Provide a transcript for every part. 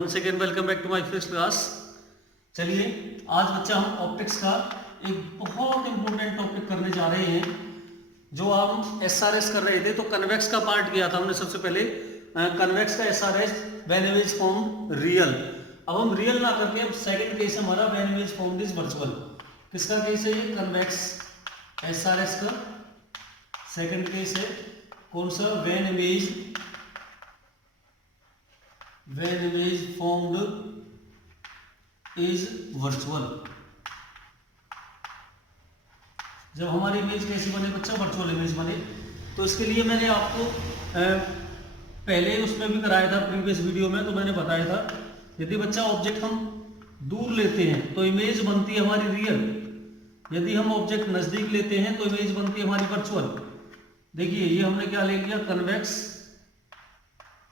once again welcome back to my first class। चलिए आज बच्चा हम ऑप्टिक्स का एक बहुत इंपॉर्टेंट टॉपिक करने जा रहे हैं। जो हम एसआरएस कर रहे थे तो कन्वेक्स का पार्ट किया था हमने सबसे पहले, कन्वेक्स का SRS when image form real. अब हम रियल ना करके अब सेकंड केस हमारा when image form is virtual. किसका केस है ये? कन्वेक्स एसआरएस का सेकंड केस है। कौन सा? When image formed is virtual. जब हमारी इमेज कैसी बने बच्चा? वर्चुअल इमेज बने। तो इसके लिए मैंने आपको पहले उसमें भी कराया था, प्रीवियस वीडियो में तो मैंने बताया था, यदि बच्चा ऑब्जेक्ट हम दूर लेते हैं तो इमेज बनती है हमारी रियल, यदि हम ऑब्जेक्ट नजदीक लेते हैं तो इमेज बनती है हमारी वर्चुअल। देखिए ये हमने क्या ले लिया? Convex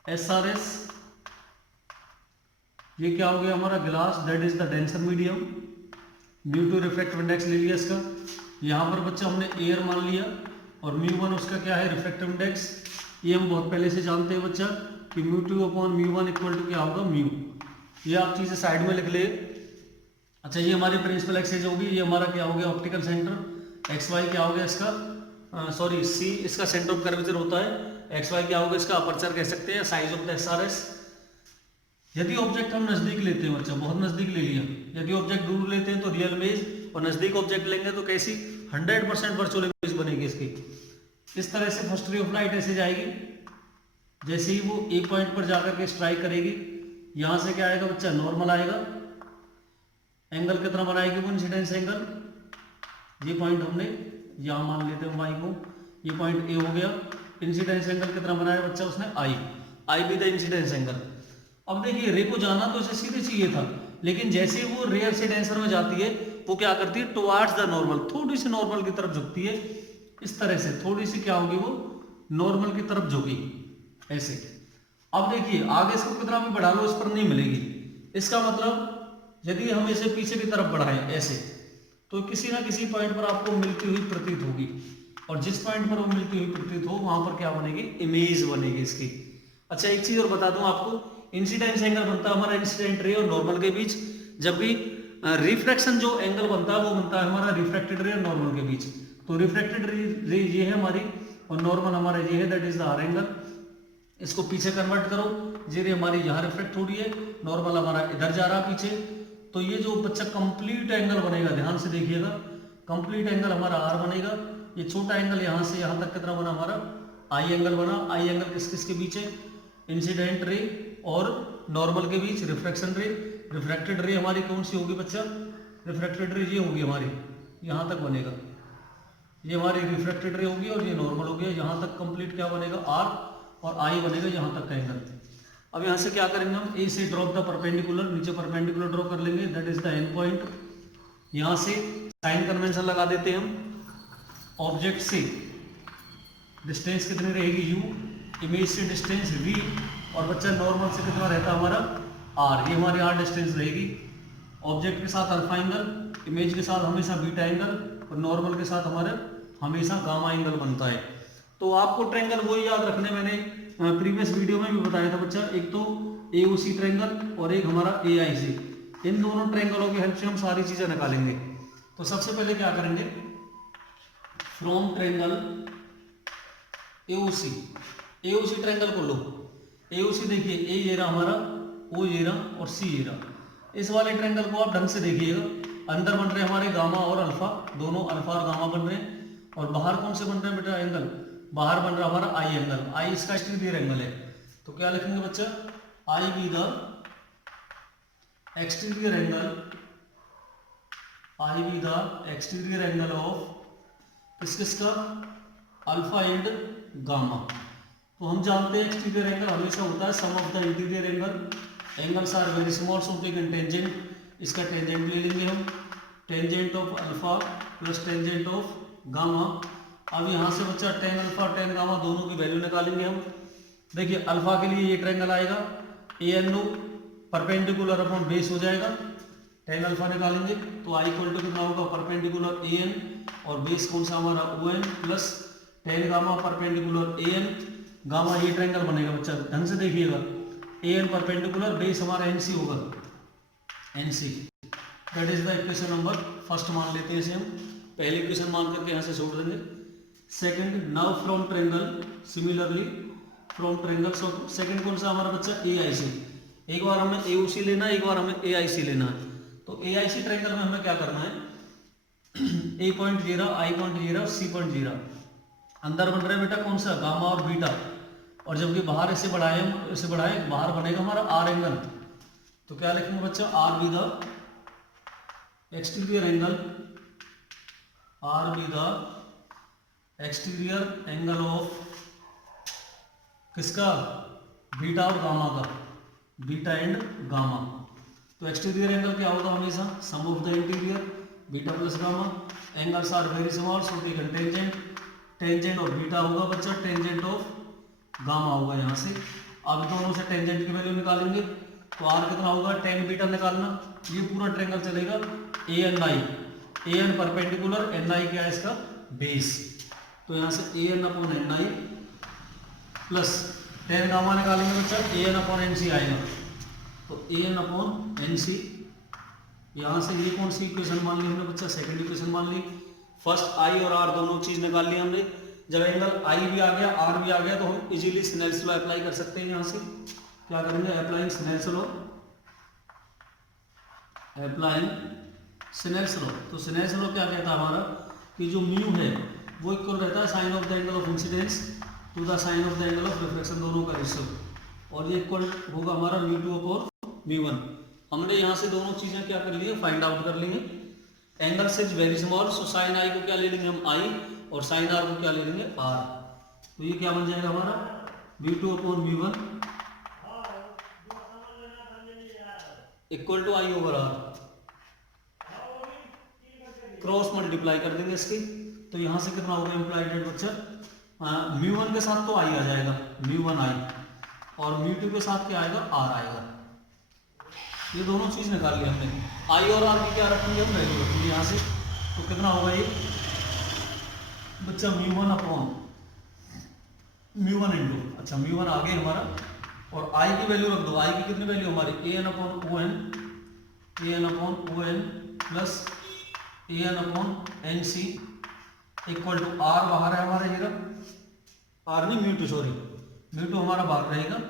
S R S. ये क्या हो गया हमारा? Glass, that is the denser medium. μ2 refractive index ले लिया इसका। यहाँ पर बच्चा हमने एयर मान लिया और μ1 उसका क्या है? Refractive index. ये हम बहुत पहले से जानते हैं बच्चा कि μ2/μ1 इक्वल टू क्या होगा? μ। ये आप चीजें साइड में लिख ले। अच्छा ये हमारी प्रिंसिपल एक्सिस होगी, ये हमारा क्या हो गया? Optical centre. एक्स वाई क्या हो गया इसका? सॉरी सी इसका सेंटर ऑफ कर्वेचर होता है। एक्स वाई क्या होगा इसका? अपर्चर कह सकते हैं, साइज ऑफ द एसआरएस। यदि ऑब्जेक्ट हम नजदीक लेते हैं बच्चा, बहुत नजदीक ले लिया, यदि ऑब्जेक्ट दूर लेते हैं तो रियल इमेज, और नजदीक ऑब्जेक्ट लेंगे तो कैसी? 100% वर्चुअल इमेज बनेगी इसकी। इस तरह से फर्स्ट रे ऑफ लाइट ऐसे जाएगी, जैसे ही वो ए पॉइंट पर जाकर के स्ट्राइक करेगी, यहां से क्या आएगा बच्चा? नॉर्मल आएगा। एंगल कितना बनाएगी वो? Incidence angle. ये पॉइंट हमने यहां मान लेते हैं वाई को, ये पॉइंट ए हो गया। इंसिडेंस एंगल कितना बनाया बच्चा उसने? आई भी द इंसिडेंस एंगल। अब देखिए रे को जाना तो इसे सीधे चाहिए था, लेकिन जैसे वो रेयर से डेंसर में जाती है वो क्या करती है? टुवार्ड्स द नॉर्मल, थोड़ी सी नॉर्मल की तरफ झुकती है। इस तरह से थोड़ी सी क्या होगी? वो नॉर्मल की तरफ झुकी ऐसे। अब देखिए आगे इसको कितना भी बढ़ा लो इस पर नहीं मिलेगी। इसका मतलब यदि हम इसे पीछे की तरफ बढ़ाएं ऐसे, तो किसी ना किसी पॉइंट पर आपको मिलती हुई प्रतीत होगी, और जिस पॉइंट पर वो मिलती हुई प्रतीत हो वहां पर क्या बनेगी? इमेज बनेगी इसकी। अच्छा एक चीज और बता दूं आपको, इंसिडेंस एंगल बनता है हमारा इंसिडेंट रे और नॉर्मल के बीच, जबकि रिफ्रैक्शन जो एंगल बनता है वो बनता है हमारा रिफ्रैक्टेड रे और नॉर्मल के बीच। तो रिफ्रैक्टेड रे ये है हमारी और नॉर्मल हमारा ये है, that is the R angle. इसको पीछे कन्वर्ट करो, ये रे हमारी यहाँ रिफ्लेक्ट हो रही है, नॉर्मल हमारा इधर जा रहा पीछे। तो ये जो बच्चा कंप्लीट एंगल बनेगा, ध्यान से देखिएगा, कंप्लीट एंगल हमारा आर बनेगा। ये छोटा एंगल यहाँ से यहाँ तक कितना बना हमारा? आई एंगल बना। आई एंगल किस किस के बीच है? इंसिडेंट रे और नॉर्मल के बीच रिफ्रैक्शन रे। रिफ्रैक्टेड रे हमारी कौन सी होगी बच्चा? रिफ्रैक्टेड रे ये होगी हमारी, यहाँ तक बनेगा, ये हमारी रिफ्रैक्टेड रे होगी, और ये नॉर्मल हो गया। यहाँ तक कंप्लीट क्या बनेगा? आर, और आई बनेगा यहाँ तक का एंगल। अब यहाँ से क्या करेंगे हम? ए से ड्रॉप द परपेंडिकुलर, नीचे परपेंडिकुलर ड्रॉ कर लेंगे, that is the end point. यहाँ से साइन कन्वेंशन लगा देते हैं हम। ऑब्जेक्ट से डिस्टेंस कितनी रहेगी? यू, इमेज से डिस्टेंस वी, और बच्चा नॉर्मल से कितना रहता है हमारा? आर। ये हमारी आर डिस्टेंस रहेगी। ऑब्जेक्ट के साथ अल्फा एंगल, इमेज के साथ हमेशा बीटा एंगल, और नॉर्मल के साथ हमारे हमेशा गामा एंगल बनता है। तो आपको ट्रायंगल वही याद रखने, मैंने प्रीवियस वीडियो में भी बताया था बच्चा, एक तो एओसी ट्रायंगल और एक हमारा एआईसी। इन दोनों ट्रायंगलों की हेल्प से हम सारी चीजें निकालेंगे। तो सबसे पहले क्या करेंगे? From triangle AOC, AOC triangle को लो। एओसी देखिए, ए ये रहा हमारा, ओ ये रहा, और सी ये रहा। इस वाले ट्रायंगल को आप ढंग से देखिएगा, अंदर बन रहे हमारे गामा और अल्फा, दोनों अल्फा और गामा बन रहे हैं, और बाहर कौन से बन रहे हैं बेटा? एंगल। बाहर बन रहा हमारा आई एंगल। आई इसका एक्सटीरियर एंगल है, तो क्या लिखेंगे बच्चा? I be the exterior angle, I be the exterior angle of किस किस का? Alpha and gamma. तो हम जानते हैं एक्सटीरियर एंगल हमेशा होता है sum of the interior angle. Angles are very small, so taken tangent. इसका टेंजेंट ले लेंगे हम, tangent of alpha plus tangent of gamma. अब यहाँ से बच्चा टेन अल्फा टेन गामा दोनों की वैल्यू निकालेंगे हम। देखिए अल्फा के लिए ये ट्रायंगल आएगा A N O, perpendicular upon base हो जाएगा। टेन अल्फा निकालेंगे तो आई इक्वल टू कितना होगा? परपेंडिकुलर ए एन, और बेस कौन सा हमारा? O N, plus ten gamma perpendicular A N. Gamma ये ट्रायंगल बनेगा बच्चा, ढंग से देखिएगा। ए एन परपेंडिकुलर, बेस हमारा एन सी होगा, N C. That is the equation number first मान लेते हैं इसे हम, पहले इक्वेशन मान करके यहाँ से छोड़ देंगे। Second, now from triangle, similarly from triangle, so second कौन सा हमारा बच्चा, ए आई सी। एक बार हमें ए सी लेना है, एक बार हमें ए आई सी लेना है। तो ए आई सी ट्रायंगल में हमें क्या करना है, A point 0, I point 0, C point 0। अंदर बन रहा है बेटा कौन सा, गामा और बीटा, और जबकि बाहर इसे बढ़ाए बाहर बनेगा हमारा आर एंगल। तो क्या लिखेंगे बच्चा, R be the exterior angle, R be the exterior angle of किसका, बीटा और गामा का, बीटा एंड गामा। तो एक्सटीरियर एंगल क्या होगा हमेशा, sum of the interior beta plus gamma. Angles are very small, so take tangent, tangent of beta होगा बच्चा, tangent of gamma होगा यहाँ से। अब दोनों से टेंजेंट की वैल्यू निकालेंगे, तो आर कितना होगा, टेन बीटा निकालना। ये पूरा ट्रायंगल चलेगा A N I, A N perpendicular, N आई क्या है इसका, बेस। तो यहाँ से A N upon N I plus ten gamma निकालेंगे बच्चा, ए एन अपॉन एन सी आएगा। तो ए एन अपॉन एन सी, यहाँ से ये कौन सी इक्वेशन मान ली हमने बच्चा, सेकंड इक्वेशन मान ली। फर्स्ट आई और आर दोनों चीज निकाल ली हमने। जब एंगल आई भी आ गया, आर भी आ गया, तो हम इजीली स्नेल्स लॉ अप्लाई कर सकते हैं। यहाँ से क्या करेंगे, applying Snell's law, applying Snell's law. तो स्नेल्स लॉ क्या कहता है हमारा, कि जो म्यू है वो इक्वल रहता है sine of the angle of incidence to the sine of the angle of reflection, दोनों का रेशियो, और ये इक्वल होगा हमारा mu two upon mu one. हमने यहाँ से दोनों चीजें क्या कर ली है, फाइंड आउट कर ली है। एंगल से very small, so sine I को क्या ले लेंगे हम, आई, और साइन आर को क्या ले लेंगे, आर। तो ये क्या बन जाएगा हमारा, mu two upon mu one equal to I over R. Cross multiply कर देंगे इसकी, तो यहाँ से कितना होगा इम्प्लाइड रेट बच्चा, म्यू वन के साथ तो आई आ जाएगा, म्यू वन आई, और म्यू टू के साथ क्या आएगा, आर आएगा। ये दोनों चीज निकाल लिया हमने। आई और आर की क्या रखेंगे हम, वैल्यू रखेंगे यहाँ से। तो कितना होगा ये बच्चा, mu one upon mu one into, अच्छा म्यू वन आ गया हमारा, और आई की वैल्यू रख दो। आई की कितनी वैल्यू हमारी, A N upon O N, A N upon O N plus A N upon N C equal to R बाहर है हमारा, ये आर नहीं mu two, sorry mu two हमारा बाहर रहेगा,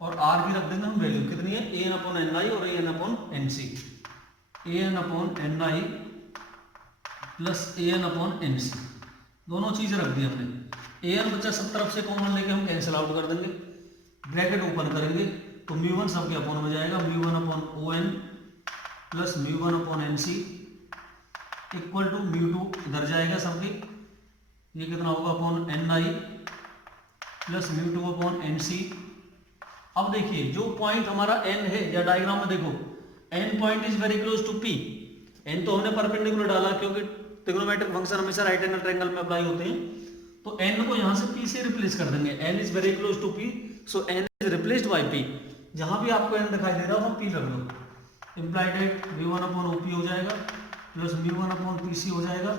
और आर की रख देंगे हम वैल्यू कितनी है, ए एन अपॉन एन आई और ए N upon N C. A N upon N I plus A N upon N सी, दोनों चीजें रख दी हमने। ए एन बच्चा सब तरफ से कॉमन लेके हम कैंसिल आउट कर देंगे, ब्रैकेट ओपन करेंगे, तो म्यू वन सबके अपॉन में जाएगा, mu one upon O N plus mu one upon N C equal to mu two इधर जाएगा सबके, ये कितना होगा upon N I plus mu two upon N C. अब देखिए जो पॉइंट हमारा एन है, या डायग्राम में देखो N point is very close to P. N तो हमने परपेंडिकुलर डाला क्योंकि ट्रिग्नोमेट्रिक फंक्शन हमेशा राइट एंगल ट्रायंगल में अप्लाई होते हैं, तो एन को यहां से पी से रिप्लेस कर देंगे। N is very close to P, so N is replaced by P. जहां भी आपको एन दिखाई दे रहा हो पी रख दो। Implied at mu one upon O P हो जाएगा plus mu one upon P C हो जाएगा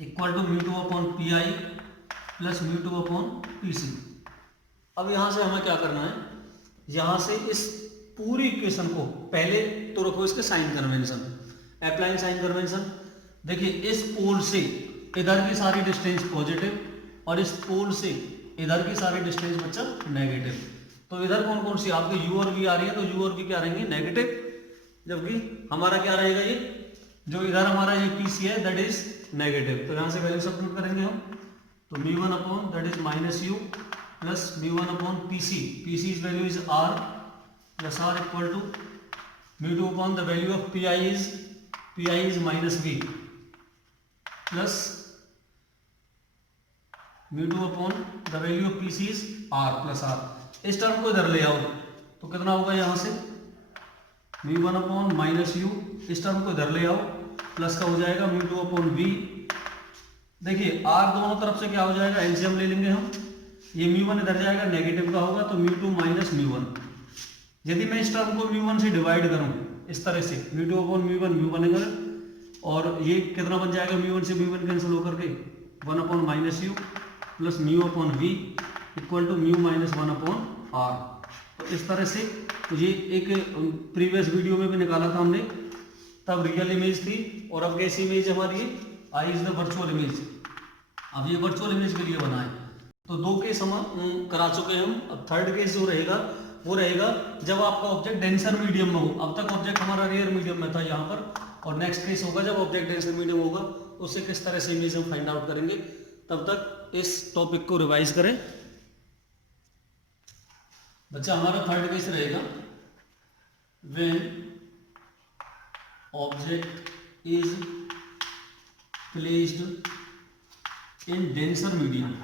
equal to mu two upon P I plus mu two upon P C. अब यहां से हमें क्या करना है, यहां से इस पूरी इक्वेशन को पहले तो रखो इसके sign convention, applying sign convention. देखिए इस पोल से इधर की सारी डिस्टेंस पॉजिटिव और इस पोल से इधर की सारी डिस्टेंस बच्चा नेगेटिव। तो इधर कौन कौन सी आपकी u और v आ रही है, तो u और v क्या रहेंगे नेगेटिव, जबकि हमारा क्या रहेगा ये जो इधर हमारा ये pc है दैट इज नेगेटिव। तो यहां से वैल्यू सब्स्टिट्यूट करेंगे हम, तो μ1 upon that is minus u plus μ1 upon pc, pc is value is r plus r equal to μ2 upon the value of pi is minus v plus μ2 upon the value of pc is r plus r। इस term को इधर ले आओ तो कितना होगा, यहां से μ1 अपॉन माइनस u, इस टर्म को इधर ले आओ प्लस का हो जाएगा μ2 अपॉन v। देखिए r दोनों तरफ से क्या हो जाएगा, एलसीएम ले लेंगे हम, ये μ1 इधर जाएगा नेगेटिव का होगा तो μ2 माइनस μ1। यदि मैं इस टर्म को μ1 से डिवाइड करूं इस तरह से μ2 अपॉन μ1 बनेगा, और ये कितना बन जाएगा, μ1 से μ1 कैंसिल होकर के 1 upon minus u plus μ upon v equal to μ minus 1 upon r। तो इस तरह से ये एक प्रीवियस वीडियो में भी निकाला था हमने, तब रियल इमेज थी और अब कैसी इमेज हमारी है, I is the virtual image. अब ये वर्चुअल इमेज के लिए बना है। तो 2 केस हम करा चुके हैं हम। अब थर्ड केस जो रहेगा वो रहेगा जब आपका ऑब्जेक्ट डेंसर मीडियम में हो। अब तक ऑब्जेक्ट हमारा रेयर मीडियम में था यहाँ पर, और नेक्स्ट केस होगा जब ऑब्जेक्ट डेंसर मीडियम होगा, उससे किस तरह से इमेज हम फाइंड आउट करेंगे। तब तक इस टॉपिक को रिवाइज करें बच्चा। हमारा थर्ड केस रहेगा when object is placed in denser medium.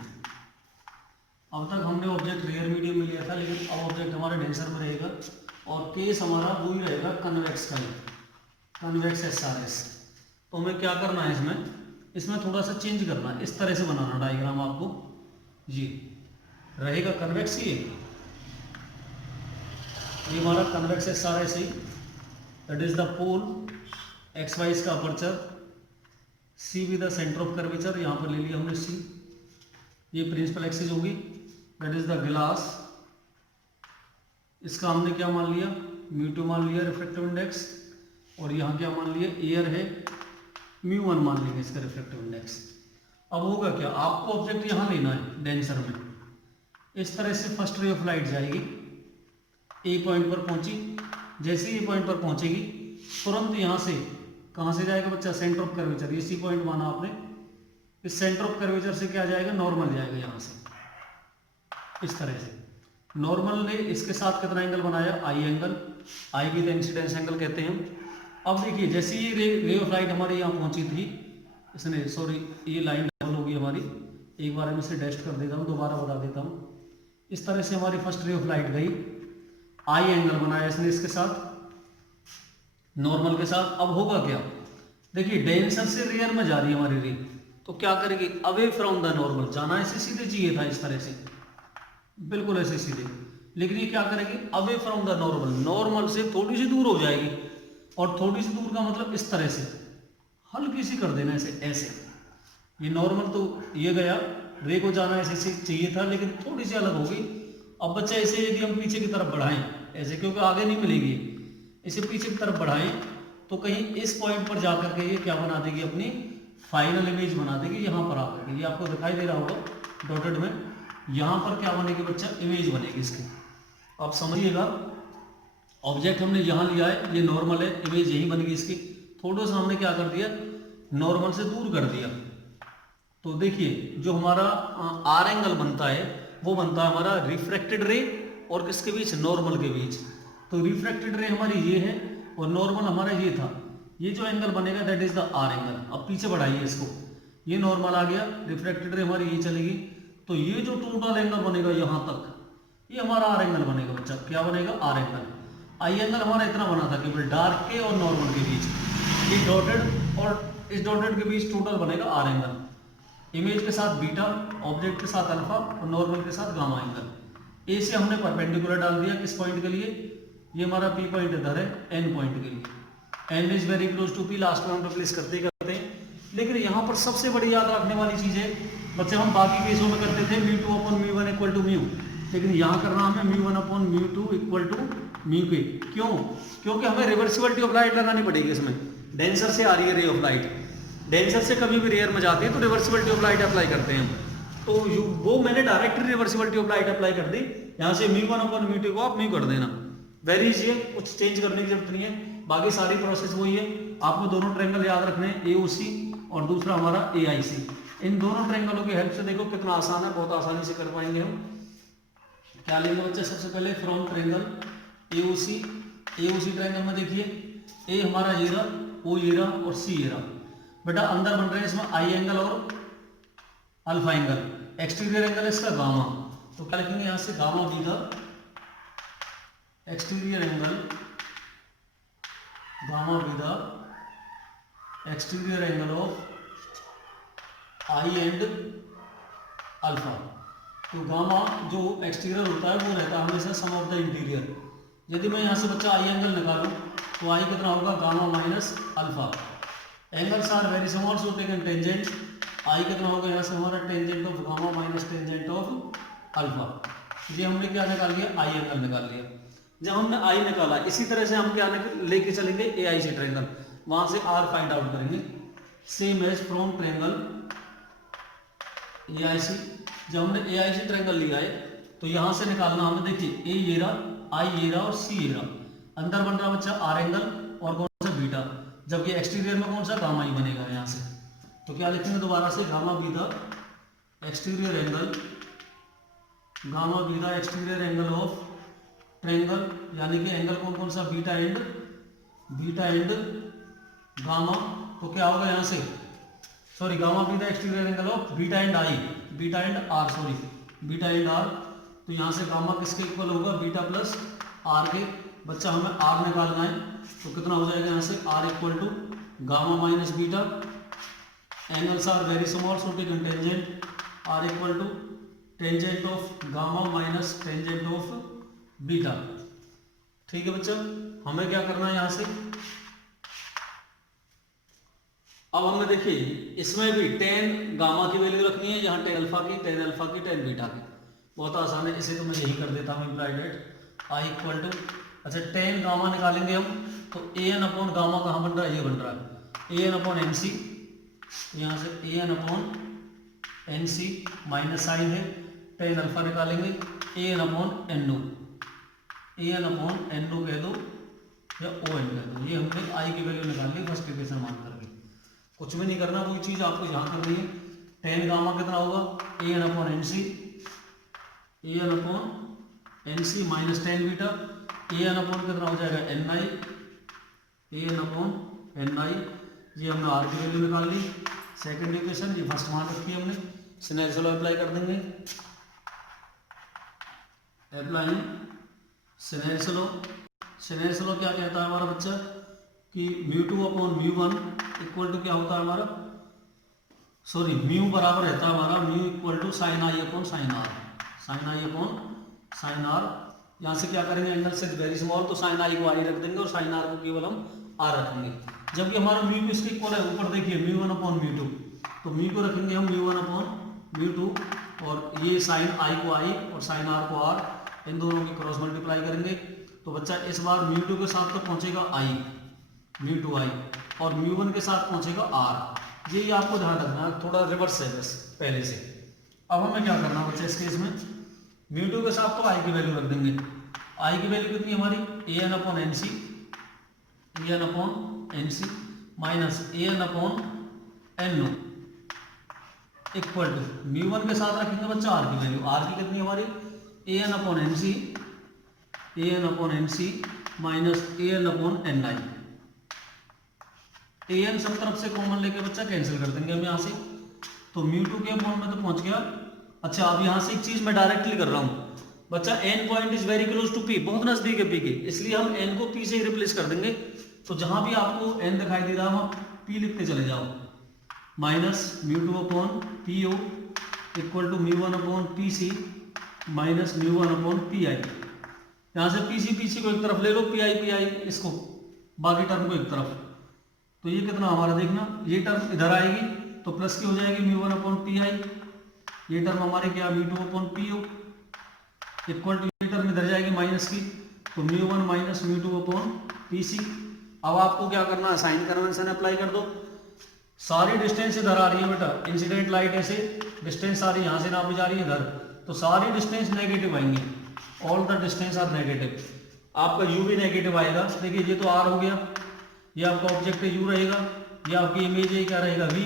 अब तक हमने ऑब्जेक्ट रेयर मीडियम में लिया था, लेकिन अब ऑब्जेक्ट हमारा डेंसर में रहेगा और केस हमारा वही रहेगा कन्वेक्स का, कन्वेक्स SRS। तो हमें क्या करना है इसमें थोड़ा सा चेंज करना है, इस तरह से बनाना डायग्राम आपको। ये रहेगा कन्वेक्स, ये हमारा कन्वेक्स SRS है, that is the pole XY इसका aperture, C with the centre of curvature, यहाँ पर ले लिया हमने C। ये प्रिंसिपल एक्सिस होगी, दैट इज द ग्लास, इसका हमने क्या मान लिया, μ2 मान लिया रिफ्रैक्टिव इंडेक्स, और यहाँ क्या मान लिया, एयर है, μ1 मान लेंगे इसका रिफ्रैक्टिव इंडेक्स। अब होगा क्या, आपको ऑब्जेक्ट यहाँ लेना है डेंसर में। इस तरह से फर्स्ट रे ऑफ लाइट जाएगी, ए पॉइंट पर पहुंची, जैसे ही ए पॉइंट पर पहुंचेगी तुरंत यहाँ से कहाँ से जाएगा बच्चा, सेंटर ऑफ कर्वेचर, ये सी पॉइंट माना आपने, इस सेंटर ऑफ कर्वेचर से क्या जाएगा, नॉर्मल जाएगा यहाँ से, इस तरह से। नॉर्मल ने इसके साथ कितना एंगल बनाया, आई एंगल, आई भी द इंसिडेंस एंगल कहते हैं। अब देखिए जैसे ये रे ऑफ लाइट हमारे यहाँ पहुंची थी, इसने सॉरी ये लाइन डबल होगी हमारी, एक बार मैं इसे डैश कर देता हूँ, दोबारा बता देता हूँ। इस तरह से हमारी फर्स्ट रे ऑफ लाइट गई, आई एंगल बनाया इसने इसके साथ, नॉर्मल के साथ। अब होगा क्या, देखिए डेंसर से रेयर में जा रही है हमारी रे, तो क्या करेगी, अवे फ्रॉम द नॉर्मल, जाना ऐसे सीधे चाहिए था इस तरह से, बिल्कुल ऐसे सीधे, लेकिन ये क्या करेगी, away from the normal, normal से थोड़ी सी दूर हो जाएगी। और थोड़ी सी दूर का मतलब इस तरह से हल्की सी कर देना ऐसे, ऐसे। ये नॉर्मल तो ये गया, रे को जाना ऐसे चाहिए था, लेकिन थोड़ी सी अलग होगी। अब बच्चा ऐसे यदि हम पीछे की तरफ बढ़ाएं ऐसे, क्योंकि आगे नहीं मिलेगी, इसे पीछे की तरफ बढ़ाएं तो कहीं इस पॉइंट पर जाकर के ये क्या बना देगी, अपनी फाइनल इमेज बना देगी। यहाँ पर आकर के ये आपको दिखाई दे रहा होगा डॉटेड में, यहाँ पर क्या बनेगी बच्चा, इमेज बनेगी इसकी। आप समझिएगा, ऑब्जेक्ट हमने यहाँ लिया है, ये नॉर्मल है, इमेज यही बनेगी इसकी। थोड़ा सा हमने क्या कर दिया, नॉर्मल से दूर कर दिया, तो देखिए जो हमारा आर एंगल बनता है वो बनता है हमारा रिफ्रैक्टेड रे और किसके बीच, नॉर्मल के बीच। तो रिफ्रैक्टेड रे हमारी ये है और नॉर्मल हमारा ये था, ये जो एंगल बनेगा that is the R angle. अब पीछे बढ़ाइए इसको, ये नॉर्मल आ गया, रिफ्रैक्टेड रे हमारी ये चलेगी, तो ये जो टोटल एंगल बनेगा यहाँ तक, ये हमारा आर एंगल बनेगा बच्चा। क्या बनेगा, आर एंगल। आई एंगल हमारा इतना बना था केवल डार्क के और नॉर्मल के बीच, ये डॉटेड और इस डॉटेड के बीच टोटल बनेगा आर एंगल। इमेज के साथ बीटा, ऑब्जेक्ट के साथ अल्फा और नॉर्मल के साथ गामा एंगल। ए से हमने परपेंडिकुलर डाल दिया किस पॉइंट के लिए, ये हमारा पी पॉइंट इधर है, एन पॉइंट के लिए। N is very close to P, last में हम रिप्लेस करते हैं। लेकिन यहाँ पर सबसे बड़ी याद रखने वाली चीज है बच्चे, हम बाकी केसों में करते थे μ2 अपॉन μ1 इक्वल टू म्यू, लेकिन यहाँ करना हमें μ1 अपॉन μ2 इक्वल टू म्यू के। क्यों, क्योंकि हमें रिवर्सिबिलिटी ऑफ लाइट लगानी पड़ेगी इसमें। डेंसर से आ रही है रे ऑफ लाइट, डेंसर से कभी भी रेयर में जाती है तो रिवर्सिबिलिटी ऑफ लाइट अप्लाई करते हैं हम, तो वो मैंने direct reversibility of light apply कर दी। यहाँ से μ1 अपॉन μ2 को आप म्यू कर देना, वेरी इजी है, कुछ चेंज करने की जरूरत नहीं है, बाकी सारी प्रोसेस वही है। आपको दोनों ट्रायंगल याद रखने हैं, AOC और दूसरा हमारा AIC। इन दोनों ट्रायंगलों की हेल्प से देखो कितना आसान है, बहुत आसानी से कर पाएंगे हम। क्या लेंगे बच्चे, सबसे पहले फ्रॉम ट्रायंगल AOC ट्रायंगल में देखिए, ए हमारा ये रहा, ओ ये रहा और सी ये रहा। बेटा अंदर बन रहे हैं इसमें आई एंगल और अल्फा एंगल, एक्सटीरियर एंगल इसका गामा, तो क्या लिखेंगे यहाँ से, gamma be the exterior angle, gamma be the exterior angle of I and alpha. तो गामा जो एक्सटीरियर होता है वो रहता है हमेशा सम ऑफ द इंटीरियर। यदि मैं यहाँ से बच्चा आई एंगल निकालूं तो आई कितना होगा, gamma minus alpha. Angles are very small so taken tangent, I कितना होगा यहाँ से हमारा tangent of gamma minus tangent of alpha. ये हमने क्या निकाल लिया, आई एंगल निकाल लिया। जब हमने आई निकाला, इसी तरह से हम क्या लेके चलेंगे, ए आई सी ट्रायंगल, वहां से आर फाइंड आउट करेंगे। Same as from triangle A I C. जब हमने ए आई सी ट्रायंगल लिया है तो यहां से निकालना हमें, देखिए ए ये रहा, आई ये रहा और सी ये रहा। अंदर बन रहा बच्चा आर एंगल और कौन सा, बीटा, जबकि एक्सटीरियर में कौन सा, गामा ही बनेगा यहाँ से। तो क्या लिखेंगे दोबारा से, gamma be the exterior angle, gamma be the exterior angle of triangle, यानी कि एंगल कौन कौन सा, बीटा एंड गामा। तो क्या होगा यहाँ से, sorry, gamma be the exterior angle of beta and I, beta and R, sorry beta and R. तो यहाँ से गामा किसके इक्वल होगा, बीटा प्लस आर के। बच्चा हमें आर निकालना है, तो कितना हो जाएगा यहाँ से, R equal to gamma minus beta, angles are very small so take tangent, R equal to tangent of gamma minus tangent of beta. ठीक है बच्चा, हमें क्या करना है यहाँ से, अब हमें देखिए इसमें भी टेन गामा की वैल्यू रखनी है, यहाँ टेन अल्फा की, टेन अल्फा की, टेन बीटा की। बहुत आसान है, इसे तो मैं यही कर देता हूँ, implied at I equal to, अच्छा टेन गामा निकालेंगे हम, तो ए एन अपॉन गामा कहाँ बन रहा है, ये बन रहा है A N upon N C, यहाँ से A N upon N C minus sine है, टेन अल्फा निकालेंगे A N upon N no, A N upon N no कह दो या ओ एन कह दो। ये हमने आई की वैल्यू निकाल ली फर्स्ट इक्वेशन मान करके, कुछ भी नहीं करना, वही चीज आपको यहाँ करनी है। टेन गामा कितना होगा, A N upon N C, A N upon N C minus tan beta, A N upon कितना हो जाएगा, N I, A N upon N I. ये हमने आर की वैल्यू निकाल ली, सेकेंड इक्वेशन, ये फर्स्ट मान रखी है हमने। सिनेरियो लॉ अप्लाई कर देंगे, apply scenario law. Scenario law क्या कहता है हमारा बच्चा, कि mu two upon mu one equal to क्या होता है हमारा, सॉरी म्यू बराबर रहता है हमारा, mu equal to sine I upon sine R, sine I upon sine R. यहाँ से क्या करेंगे, एंगल से वेरी स्मॉल, तो साइन आई को आई रख देंगे और साइन आर को केवल हम आर रखेंगे। जबकि हमारा म्यू इसके इक्वल है, ऊपर देखिए mu one upon mu two, तो म्यू को रखेंगे हम mu one upon mu two, और ये साइन आई को आई और साइन आर को आर, इन दोनों की क्रॉस मल्टीप्लाई करेंगे। तो बच्चा इस बार म्यू टू के साथ तो पहुंचेगा आई, म्यू टू आई, और म्यू वन के साथ पहुंचेगा आर। ये आपको ध्यान रखना है, थोड़ा रिवर्स है बस पहले से। अब हमें क्या करना बच्चा, इस केस में म्यू टू के साथ तो आई की वैल्यू रख देंगे। आई की वैल्यू कितनी हमारी, A N upon N C, A N upon N C minus A N upon N no equal to mu one के साथ रखेंगे बच्चा आर की वैल्यू, आर की कितनी हमारी, A N upon N C, A N upon N C minus A N upon N I. A N सब तरफ से कॉमन लेके बच्चा कैंसिल कर देंगे हम यहाँ से, तो म्यू टू के अपॉन में तो पहुंच गया। अच्छा अब यहाँ से एक चीज मैं डायरेक्टली कर रहा हूँ बच्चा, N point is very close to P, बहुत नजदीक है पी के, इसलिए हम एन को पी से ही रिप्लेस कर देंगे। तो जहां भी आपको एन दिखाई दे रहा है वहां पी लिखते चले जाओ, minus mu two upon P O equal to mu one upon P C minus mu one upon P I. यहाँ से पी सी को एक तरफ ले लो, पी आई इसको, बाकी टर्म को एक तरफ। तो ये कितना हमारा देखना, ये टर्म इधर आएगी तो प्लस की हो जाएगी mu one upon P I, ये टर्म हमारे क्या mu two upon P O equal to ये टर्म इधर जाएगी माइनस की, तो mu one minus mu two upon P C. अब आपको क्या करना है, साइन कन्वेंशन अप्लाई कर दो। सारी डिस्टेंस इधर आ रही है बेटा, इंसिडेंट लाइट ऐसे डिस्टेंस सारी यहाँ से नापी जा रही है इधर, तो सारी डिस्टेंस नेगेटिव आएंगी, all the distance are negative. आपका यू भी नेगेटिव आएगा, देखिए ये तो आर हो गया, ये आपका ऑब्जेक्ट यू रहेगा, ये आपकी इमेज है क्या रहेगा वी,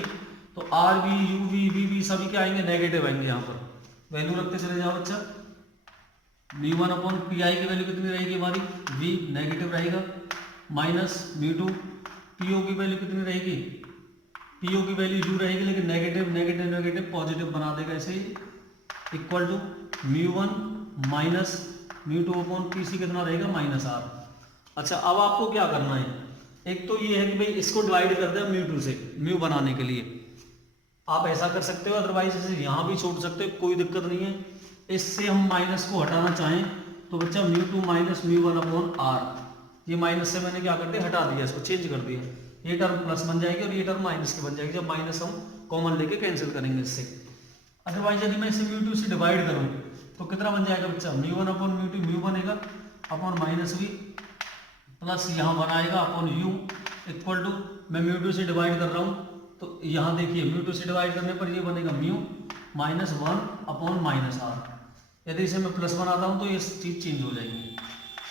तो R V U V V सभी क्या आएंगे, नेगेटिव आएंगे। यहाँ पर वैल्यू रखते चले जाओ बच्चा, mu one upon P I की वैल्यू कितनी रहेगी हमारी, वी नेगेटिव रहेगा, minus mu two P O की वैल्यू कितनी रहेगी, पी ओ की वैल्यू यू रहेगी लेकिन नेगेटिव नेगेटिव नेगेटिव पॉजिटिव बना देगा ऐसे ही, equal to mu one minus mu two upon P C कितना रहेगा, माइनस आर। अच्छा अब आपको क्या करना है, एक तो ये है कि भाई इसको डिवाइड कर दे म्यू टू से, म्यू बनाने के लिए आप ऐसा कर सकते हो, अदरवाइज ऐसे यहाँ भी छोड़ सकते हो, कोई दिक्कत नहीं है। इससे हम माइनस को हटाना चाहें तो बच्चा mu two minus mu one upon R, ये माइनस से मैंने क्या कर दिया, हटा दिया, इसको चेंज कर दिया, ये टर्म प्लस बन जाएगी और ये टर्म माइनस की बन जाएगी, जब माइनस हम कॉमन लेके कैंसिल करेंगे इससे। अदरवाइज यदि मैं इसे म्यू टू से डिवाइड करूँ तो कितना बन जाएगा बच्चा, μ1 अपॉन μ2, म्यू बनेगा अपॉन माइनस v प्लस यहाँ 1 आएगा अपॉन u इक्वल टू, मैं μ2 से डिवाइड कर रहा हूँ तो यहाँ देखिए μ2 से डिवाइड करने पर ये बनेगा mu minus 1 upon minus r। यदि इसे मैं प्लस बनाता हूँ तो ये चीज़ चेंज हो जाएगी।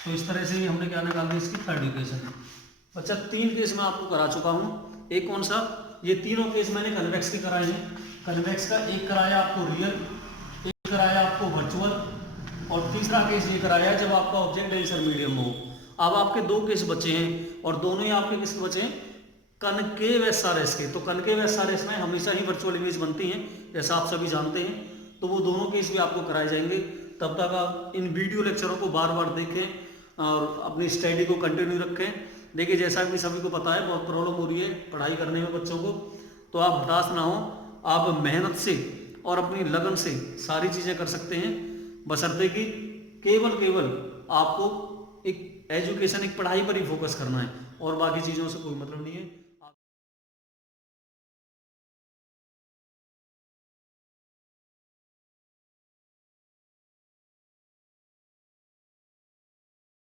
तो इस तरह से हमने क्या निकाल दिया इसकी थर्ड इक्वेशन। बच्चा 3 केस मैं आपको करा चुका हूँ। एक कौन सा, ये तीनों केस मैंने कन्वेक्स के कराए हैं। कन्वेक्स का एक कराया आपको रियल, एक कराया आपको वर्चुअल, और तीसरा केस ये कराया जब आपका ऑब्जेक्ट डेंसर मीडियम हो। अब आपके 2 केस बचे हैं और दोनों ही आपके किसके बचे हैं, कनकेव एसआरएस के। तो कनकेव एसआरएस में हमेशा ही वर्चुअल इमेज बनती हैं जैसा आप सभी जानते हैं। तो वो दोनों केस भी आपको कराए जाएंगे। तब तक आप इन वीडियो लेक्चरों को बार बार देखें और अपनी स्टडी को कंटिन्यू रखें। देखिए जैसा कि सभी को पता है बहुत प्रॉब्लम हो रही है पढ़ाई करने में बच्चों को, तो आप हताश ना हो, आप मेहनत से और अपनी लगन से सारी चीज़ें कर सकते हैं, बशर्ते कि केवल आपको एक एजुकेशन, एक पढ़ाई पर ही फोकस करना है और बाकी चीज़ों से कोई मतलब नहीं है।